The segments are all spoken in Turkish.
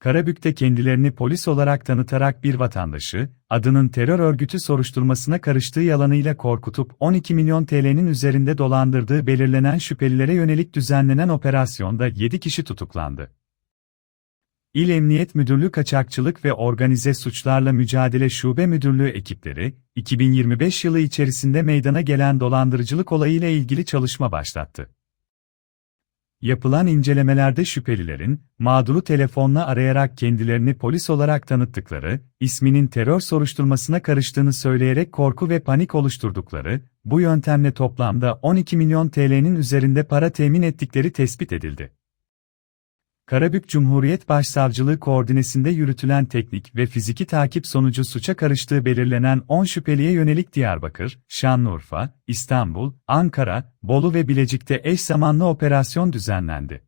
Karabük'te kendilerini polis olarak tanıtarak bir vatandaşı, adının terör örgütü soruşturmasına karıştığı yalanıyla korkutup 12 milyon TL'nin üzerinde dolandırdığı belirlenen şüphelilere yönelik düzenlenen operasyonda 7 kişi tutuklandı. İl Emniyet Müdürlüğü Kaçakçılık ve Organize Suçlarla Mücadele Şube Müdürlüğü ekipleri, 2025 yılı içerisinde meydana gelen dolandırıcılık olayıyla ilgili çalışma başlattı. Yapılan incelemelerde şüphelilerin, mağduru telefonla arayarak kendilerini polis olarak tanıttıkları, isminin terör soruşturmasına karıştığını söyleyerek korku ve panik oluşturdukları, bu yöntemle toplamda 12 milyon TL'nin üzerinde para temin ettikleri tespit edildi. Karabük Cumhuriyet Başsavcılığı koordinesinde yürütülen teknik ve fiziki takip sonucu suça karıştığı belirlenen 10 şüpheliye yönelik Diyarbakır, Şanlıurfa, İstanbul, Ankara, Bolu ve Bilecik'te eş zamanlı operasyon düzenlendi.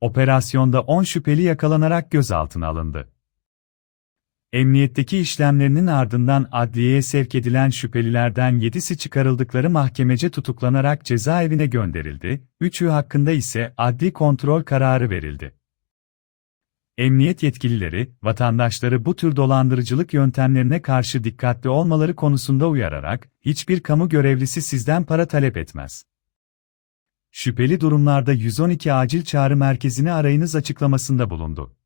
Operasyonda 10 şüpheli yakalanarak gözaltına alındı. Emniyetteki işlemlerinin ardından adliyeye sevk edilen şüphelilerden 7'si çıkarıldıkları mahkemece tutuklanarak cezaevine gönderildi, 3'ü hakkında ise adli kontrol kararı verildi. Emniyet yetkilileri, vatandaşları bu tür dolandırıcılık yöntemlerine karşı dikkatli olmaları konusunda uyararak, hiçbir kamu görevlisi sizden para talep etmez. Şüpheli durumlarda 112 acil çağrı merkezini arayınız açıklamasında bulundu.